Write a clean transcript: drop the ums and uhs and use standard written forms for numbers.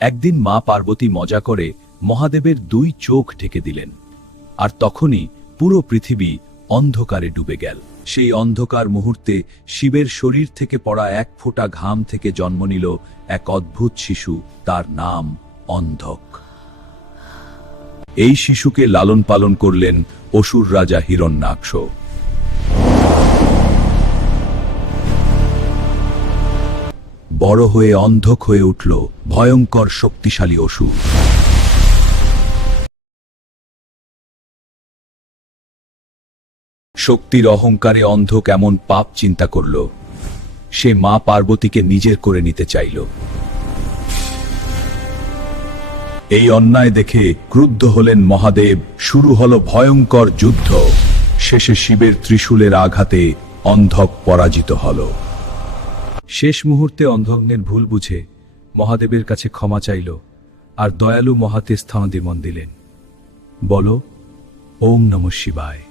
একদিন মা পার্বতী মজা করে মহাদেবের 2 চোখ ঢেকে দিলেন, আর তখনই পুরো পৃথিবী অন্ধকারে ডুবে গেল। সেই অন্ধকার মুহূর্তে শিবের শরীর থেকে পড়া 1 ফোঁটা ঘাম থেকে জন্ম নিল এক অদ্ভুত শিশু, তার নাম অন্ধক। এই শিশুকে লালন পালন করলেন অসুর রাজা হিরণ্যাক্ষ। বড় হয়ে অন্ধক হয়ে উঠল ভয়ঙ্কর শক্তিশালী অসুর। শক্তির অহংকারে অন্ধক এমন পাপ চিন্তা করল, সে মা পার্বতীকে নিজের করে নিতে চাইল। এই অন্যায় দেখে ক্রুদ্ধ হলেন মহাদেব। শুরু হলো ভয়ঙ্কর যুদ্ধ। শেষে শিবের ত্রিশূলের আঘাতে অন্ধক পরাজিত হল। শেষ মুহূর্তে অন্ধগ্নের ভুল বুঝে মহাদেবের কাছে ক্ষমা চাইল, আর দয়ালু মহাতে স্থানদিমন দিলেন। বলো ওম নমঃ শিবায়।